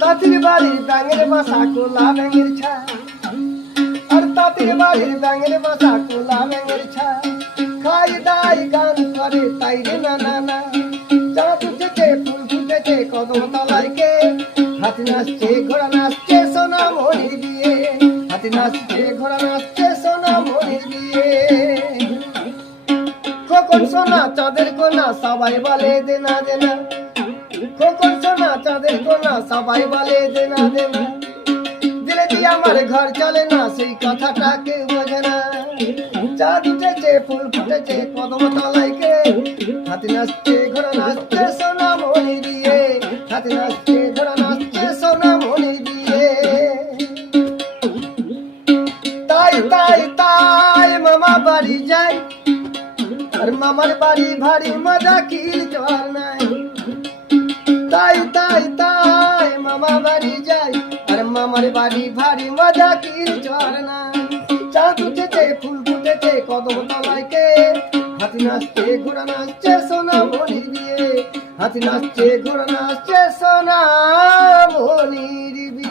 তাঁতির বাড়ির ব্যাঙের বাসা কোলা ব্যাঙের ছা, আর তাঁতির বাড়ির ব্যাঙের বাসা কোলা ব্যাঙের ছা, খাই দাই গান করে তাই রে না না না। চাঁদ উঠেছে ফুল ফুটেছে কদম তলায় কে, হাতি নাচছে ঘোড়া নাচছে সোনা মনির বিয়ে, হাতি নাচছে ঘোড়া নাচছে সোনা মনির বিয়ে। খোকন সোনা চাঁদের কোনা সবাই বলে দেনা দেনা, খোকন সোনা চাঁদের কোনা সবাই বলে দেনা দেনা। দিলে দিয়ে আমার ঘর চলে না সেই কথাটা কেউ বোঝে না। চাঁদ উঠেছে ফুল ফুটেছে কদম তলায় কে, হাতি নাচছে ঘোড়া নাচছে সোনা মনির বিয়ে, হাতি নাচছে ঘোড়া নাচছে সোনা মনির বিয়ে। তাই তাই তাই মামা বাড়ি যাই, আর মামার বাড়ি ভারী মজা কি চল নাই। তাই তাই তাই মামা বাড়ি যাই, আর মামার বাড়ি ভারী মজা কি চল নাই। চাঁদ উঠেছে ফুল ফুটেছে কদম তলায় কে, হাতি নাচছে ঘোড়া নাচছে সোনা মনির বিয়ে, হাতি নাচছে ঘোড়া নাচছে সোনা মনির বিয়ে।